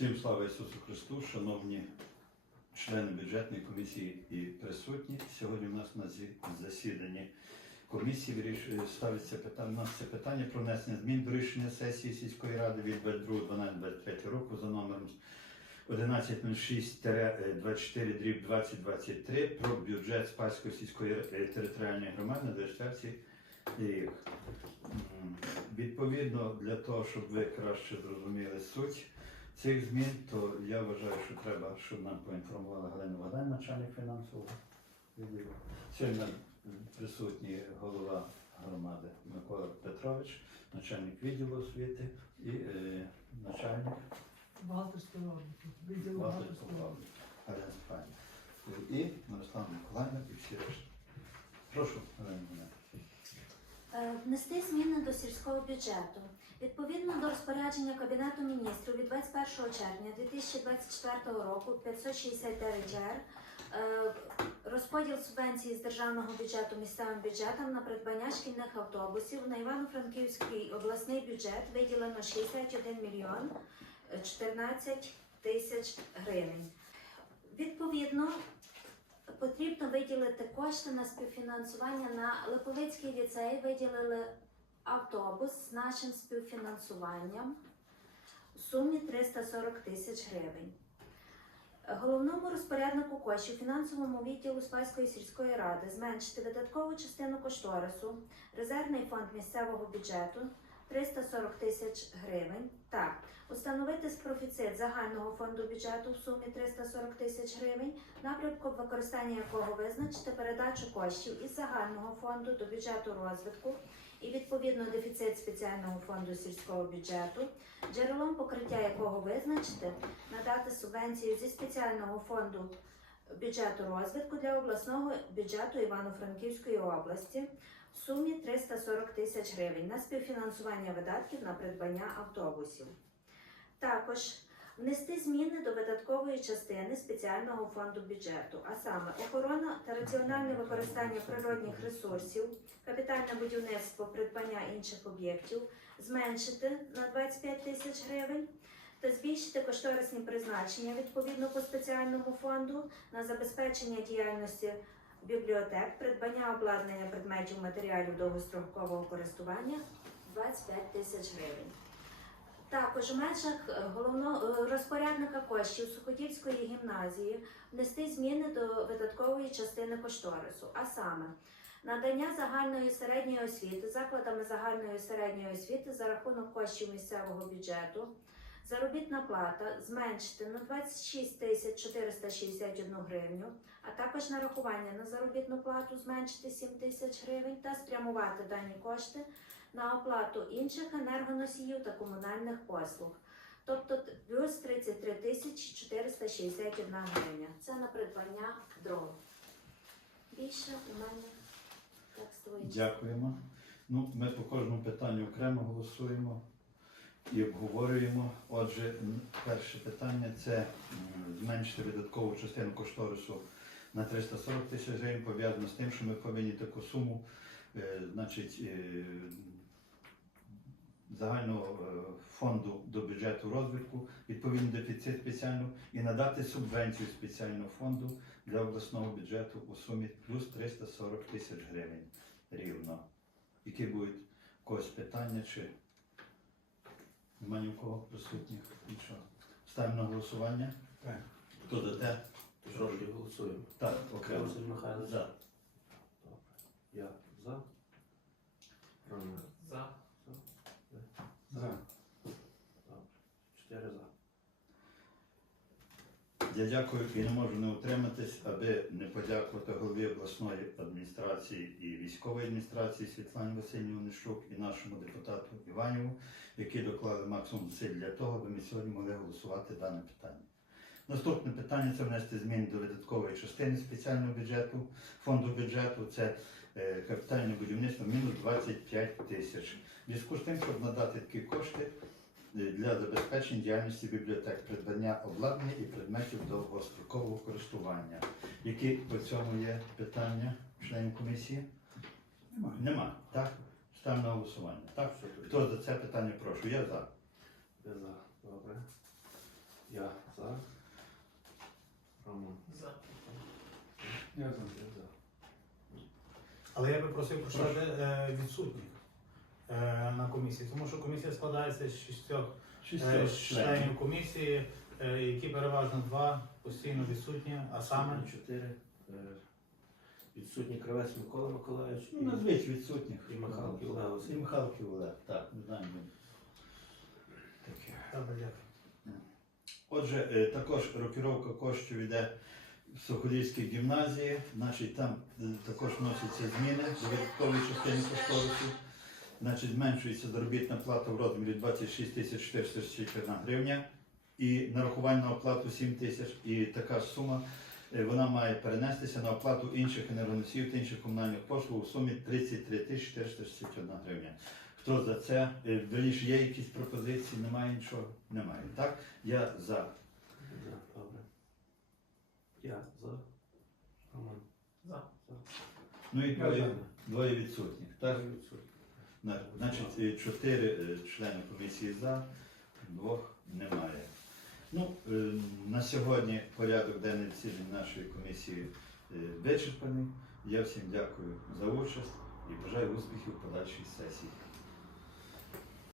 Всім слава Ісусу Христу, шановні члени бюджетної комісії і присутні. Сьогодні у нас на засіданні комісії вирішує ставиться питання. Нас це питання про внесення змін до рішення сесії сільської ради від 22.12.23 року за номером 1106-24 дріб 2023 про бюджет Спаської сільської е, територіальної громади на 24 рік. М, Відповідно, для того, щоб ви краще зрозуміли суть цих змін, то я вважаю, що треба, щоб нам поінформувала Галина Вадан, начальник фінансового відділу. Сьогодні присутній голова громади Микола Петрович, начальник відділу освіти і е, начальник Бухгалтерського обліку. Відділу бухгалтерського обліку. Галина Степанівна. І Мирослава Миколаївна і всі решта. Прошу, Галина Вадан. Е, Внести зміни до сільського бюджету. Відповідно до розпорядження Кабінету міністрів від 21 червня 2024 року 569 р е, розподіл субвенції з державного бюджету місцевим бюджетам на придбання шкільних автобусів на Івано-Франківський обласний бюджет виділено 61 мільйон е, 14 тисяч гривень. Відповідно, потрібно виділити кошти на співфінансування на Липовицький ліцей. Виділили автобус з нашим співфінансуванням у сумі 340 тисяч гривень. Головному розпоряднику коштів фінансовому відділу Спаської сільської ради зменшити видаткову частину кошторису, резервний фонд місцевого бюджету 340 тисяч гривень. Та установити профіцит загального фонду бюджету в сумі 340 тисяч гривень напрямком використання якого визначити передачу коштів із загального фонду до бюджету розвитку і відповідно дефіцит спеціального фонду сільського бюджету, джерелом покриття якого визначити надати субвенцію зі спеціального фонду бюджету розвитку для обласного бюджету Івано-Франківської області в сумі 340 тисяч гривень на співфінансування видатків на придбання автобусів. Також внести зміни до видаткової частини спеціального фонду бюджету, а саме охорона та раціональне використання природних ресурсів, капітальне будівництво, придбання інших об'єктів, зменшити на 25 тисяч гривень та збільшити кошторисні призначення відповідно по спеціальному фонду на забезпечення діяльності бібліотек, придбання обладнання предметів матеріалів довгострокового користування 25 тисяч гривень. Також у межах е, головного е, розпорядника коштів Суходільської гімназії внести зміни до видаткової частини кошторису, а саме надання загальної середньої освіти закладами загальної середньої освіти за рахунок коштів місцевого бюджету, заробітна плата зменшити на 26 тисяч 461 гривню, а також нарахування на заробітну плату зменшити 7 тисяч гривень та спрямувати дані кошти на оплату інших енергоносіїв та комунальних послуг. Тобто плюс 33 тисячі 461 гривня. Це на придбання дров. Більше у мене текстової Дякуємо. Ну, ми по кожному питанню окремо голосуємо і обговорюємо. Отже, перше питання це зменшити видаткову частину кошторису на 340 тисяч гривень, пов'язано з тим, що ми повинні таку суму, е, значить, е, загального е, фонду до бюджету розвитку, відповідно дефіцит спеціального, і надати субвенцію спеціального фонду для обласного бюджету у сумі плюс 340 тисяч гривень рівно. Які будуть когось питання чи нема ні в кого присутніх? Нічого. Ставимо на голосування. Так. Хто за те? Трошки голосуємо. Так, окремо. Василь Михайлович. За. Я за. Роман. За. За. Добре. Чотири за. Я дякую і не можу не утриматись, аби не подякувати голові обласної адміністрації і військової адміністрації Світлані Васильівні Нищук і нашому депутату Іваніву, які доклали максимум зусиль для того, аби ми сьогодні могли голосувати дане питання. Наступне питання це внести зміни до видаткової частини спеціального бюджету, фонду бюджету. Це е, капітальне будівництво мінус 25 тисяч. Зв'язку з тим, щоб надати такі кошти, для забезпечення діяльності бібліотек, придбання обладнання і предметів довгострокового користування. Які по цьому є питання членів комісії? Немає. Нема. Так? Ставимо на голосування. Так? Хто за це питання прошу? Я за. Я за. Добре. Я за. Роман. За. Я за. Я за. Але я би просив прочитати е, відсутніх е, на комісії, тому що комісія складається з шістьох е, Шістьох членів. членів комісії, е, які переважно два постійно відсутні, а саме чотири. Е, Відсутній кравець Микола Миколаївич Ну, назвіть відсутніх. і Михайло Олег. І Михайлків Олег, так, не знаю. ну, Таке. Добре, дякую. Отже, е, також рокіровка коштів йде в Соколівській гімназії. Значить, там е, також вносяться зміни до видаткової частини кошторису. Значить, зменшується заробітна плата в розмірі 26 тисяч 461 гривня і нарахування на оплату 7 тисяч. І така сума е, вона має перенестися на оплату інших енергоносіїв та інших комунальних послуг у сумі 33 тисяч 461 гривня. Хто за це? Е, Вірніше, є якісь пропозиції? Немає нічого? Немає. Так? Я за. За. Добре. Я за. Роман. За. За. Ну і двоє, двоє відсутніх. Так? Три відсутні. На- Значить, е, чотири е, члени комісії за, двох немає. Ну, е, на сьогодні порядок денний цілі нашої комісії вичерпаний. Я всім дякую за участь і бажаю успіхів в подальшій сесії.